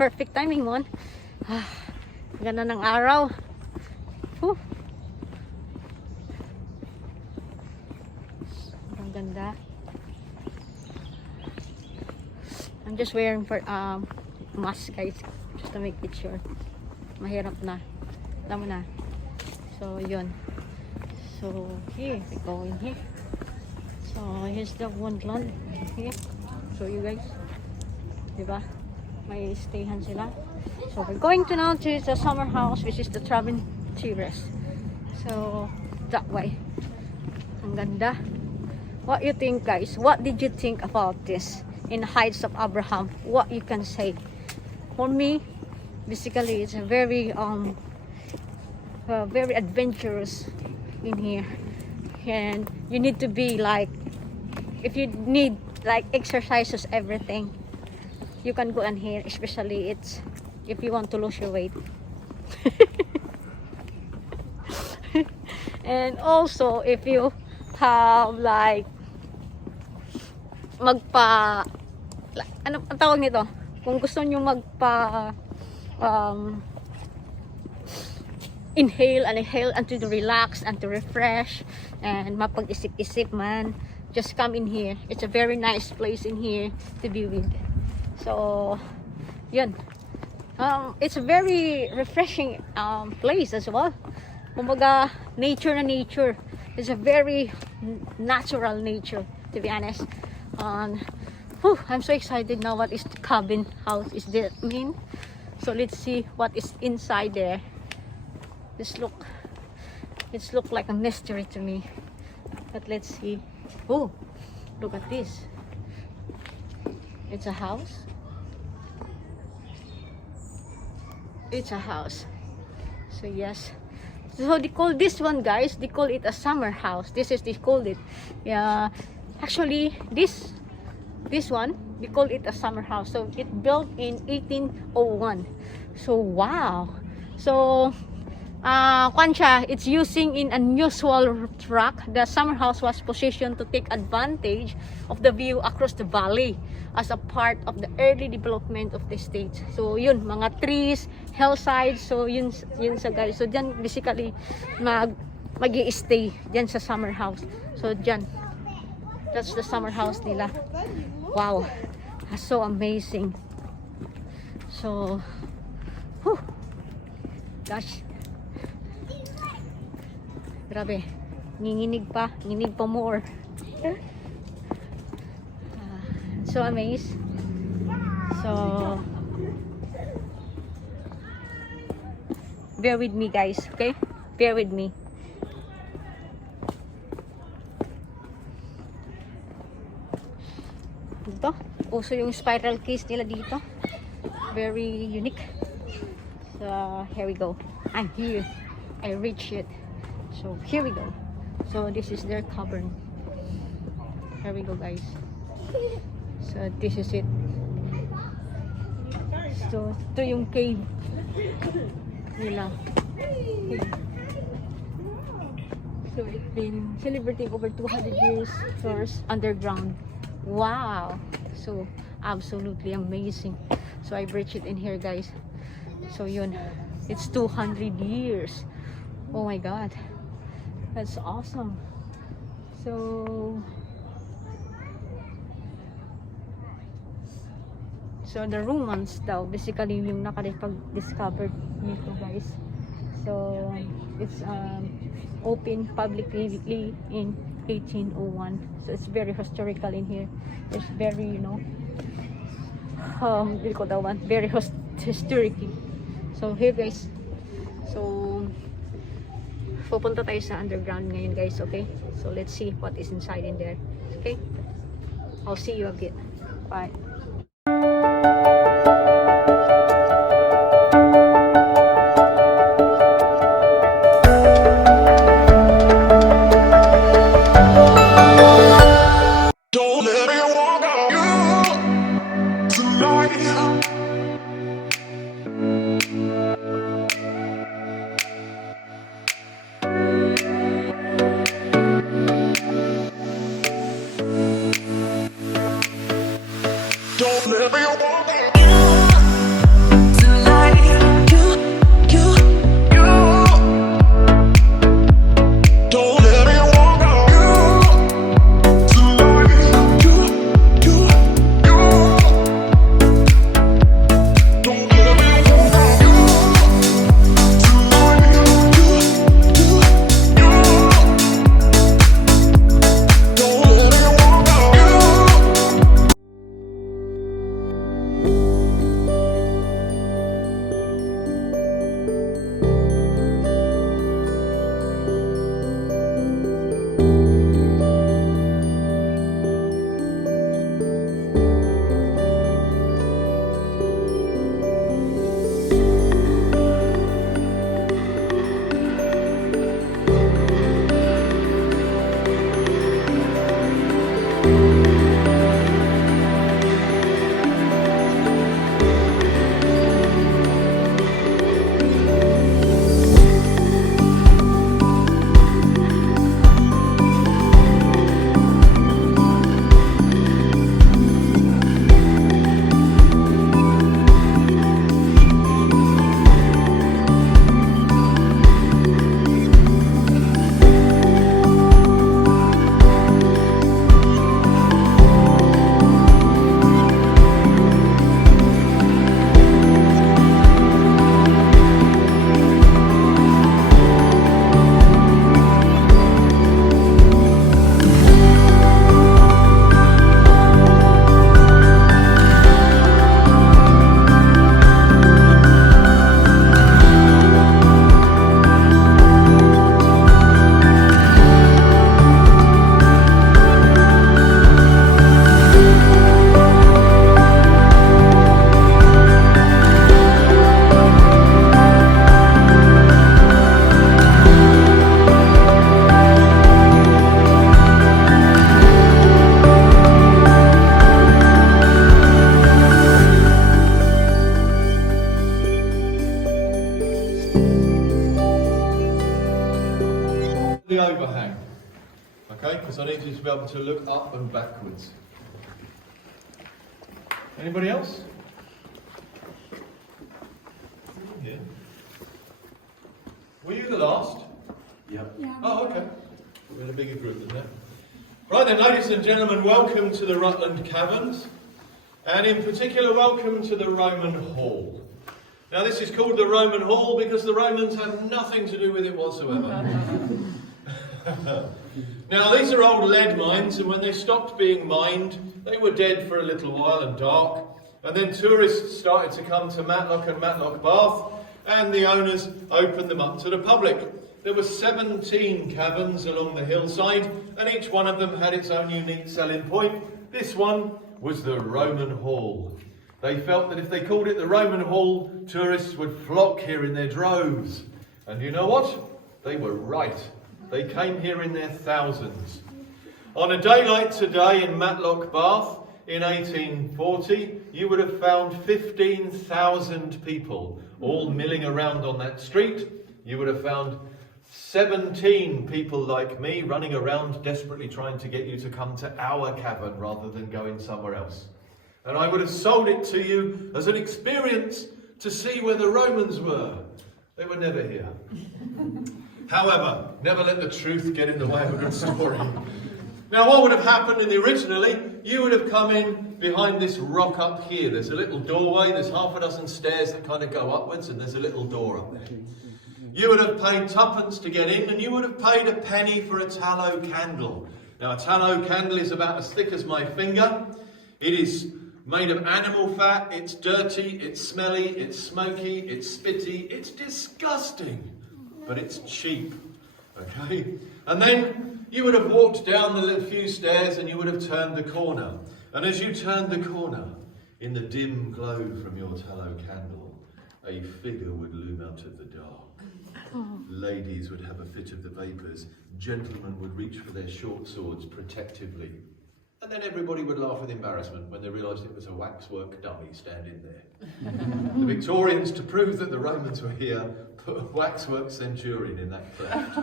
perfect timing mo. Ganda ng araw. Ang ganda. I'm just wearing for mask guys, just to make it sure. Mahirap na. Alam mo na. So yun. So here we go in here. So here's the Rutland here. So you guys, diba? May stayhan sila. So we're going to now to the summer house, which is the Cavern terrace. So that way. Ang ganda. What you think guys? What did you think about this? In the Heights of Abraham, what you can say? For me, basically it's a very very adventurous in here, and you need to be like, if you need like exercises, everything, you can go in here, especially it's if you want to lose your weight. And also if you have like ano ang tawag nito, kung gusto nyo inhale and to relax and to refresh and mapag-isip-isip man, just come in here. It's a very nice place in here to be with. So yun, it's a very refreshing place as well. Kumbaga nature na nature. It's a very natural nature, to be honest. I'm so excited now. What is the cabin house is that mean? So let's see what is inside there. It's look like a mystery to me, but let's see. Oh, look at this. It's a house. It's a house. So yes, so they call this one, guys, they call it a summer house. They called it, yeah, actually this one, we call it a summer house. So it built in 1801. So wow. So it's using in unusual track. The summer house was positioned to take advantage of the view across the valley as a part of the early development of the state. So yun, mga trees, hillsides. So yun sa guys. So dyan basically mag-i-stay dyan sa summer house. So dyan, that's the summer house nila. Wow, that's so amazing. So gosh, grabe, nginginig pa more. So amazed. So bear with me guys, okay? Bear with me. Dito, uso yung spiral case nila dito. Very unique. So here we go. I'm here. I reached it. So here we go. So this is their cavern. Here we go guys. So this is it. So ito yung cave nila. So it's been celebrating over 200 years tours underground. Wow, so absolutely amazing. So I reached it in here guys. So yun, it's 200 years. Oh my god, that's awesome. So the Romans daw basically yung nakapag-discovered nito guys. So it's open publicly in 1801. So it's very historical in here. It's very, you know, very historic. So here guys, so pupunta tayo sa underground ngayon guys, okay? So let's see what is inside in there, okay? I'll see you again. Bye. Don't let me walk on. I need you to be able to look up and backwards. Anybody else? Yeah. Were you the last? Yep. Yeah. Oh, okay. We're in a bigger group than that. Right then, ladies and gentlemen, welcome to the Rutland Caverns. And in particular, welcome to the Roman Hall. Now, this is called the Roman Hall because the Romans have nothing to do with it whatsoever. Now, these are old lead mines, and when they stopped being mined, they were dead for a little while and dark. And then tourists started to come to Matlock and Matlock Bath, and the owners opened them up to the public. There were 17 caverns along the hillside, and each one of them had its own unique selling point. This one was the Roman Hall. They felt that if they called it the Roman Hall, tourists would flock here in their droves. And you know what? They were right. They came here in their thousands. On a day like today in Matlock Bath, in 1840, you would have found 15,000 people all milling around on that street. You would have found 17 people like me running around desperately trying to get you to come to our cavern rather than going somewhere else. And I would have sold it to you as an experience to see where the Romans were. They were never here. However, never let the truth get in the way of a good story. Now, what would have happened originally, you would have come in behind this rock up here. There's a little doorway, there's half a dozen stairs that kind of go upwards, and there's a little door up there. You would have paid tuppence to get in, and you would have paid a penny for a tallow candle. Now, a tallow candle is about as thick as my finger. It is made of animal fat, it's dirty, it's smelly, it's smoky, it's spitty, it's disgusting, but it's cheap, okay? And then you would have walked down the little few stairs and you would have turned the corner. And as you turned the corner, in the dim glow from your tallow candle, a figure would loom out of the dark. Ladies would have a fit of the vapours, gentlemen would reach for their short swords protectively. And then everybody would laugh with embarrassment when they realised it was a waxwork dummy standing there. The Victorians, to prove that the Romans were here, put a waxwork centurion in that cleft.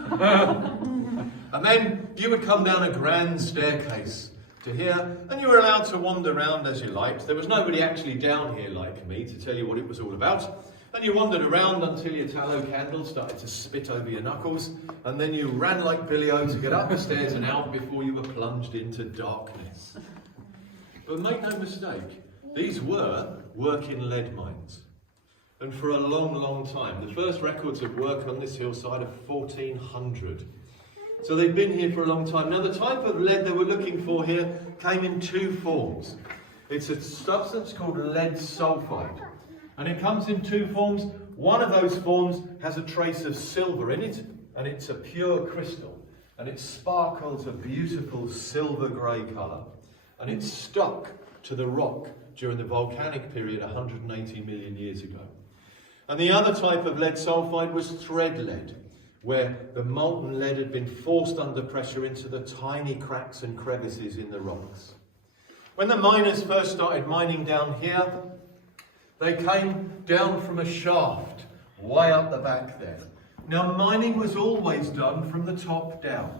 And then you would come down a grand staircase to here, and you were allowed to wander around as you liked. There was nobody actually down here like me to tell you what it was all about. And you wandered around until your tallow candle started to spit over your knuckles, and then you ran like Billy-O to get up the stairs and out before you were plunged into darkness. But make no mistake, these were working lead mines. And for a long, long time, the first records of work on this hillside are 1400. So they've been here for a long time. Now, the type of lead they were looking for here came in two forms. It's a substance called lead sulfide. And it comes in two forms. One of those forms has a trace of silver in it, and it's a pure crystal. And it sparkles a beautiful silver grey colour. And it's stuck to the rock during the volcanic period 180 million years ago. And the other type of lead sulfide was thread lead, where the molten lead had been forced under pressure into the tiny cracks and crevices in the rocks. When the miners first started mining down here, they came down from a shaft way up the back there. Now, mining was always done from the top down,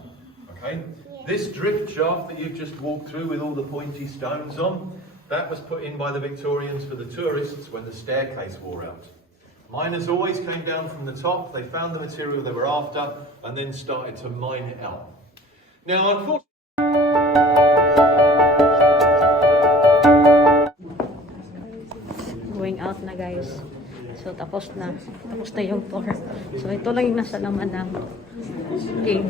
okay? This drift shaft that you've just walked through with all the pointy stones on, that was put in by the Victorians for the tourists when the staircase wore out. Miners always came down from the top, they found the material they were after, and then started to mine it out. Now, unfortunately, Going out na, guys. So tapos na yung tour. So ito lang yung nasa laman ng cave.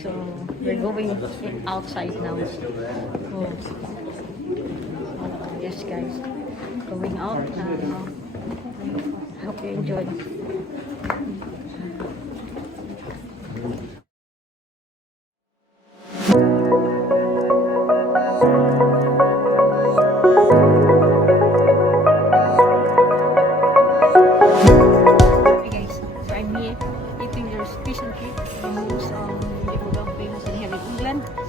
So we're going outside now. Oh. Yes, guys, going out now. Hope you enjoy.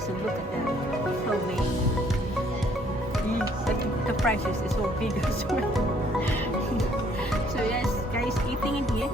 So look at that, so big. But the prices is so big as well. So yes, guys, eating in here.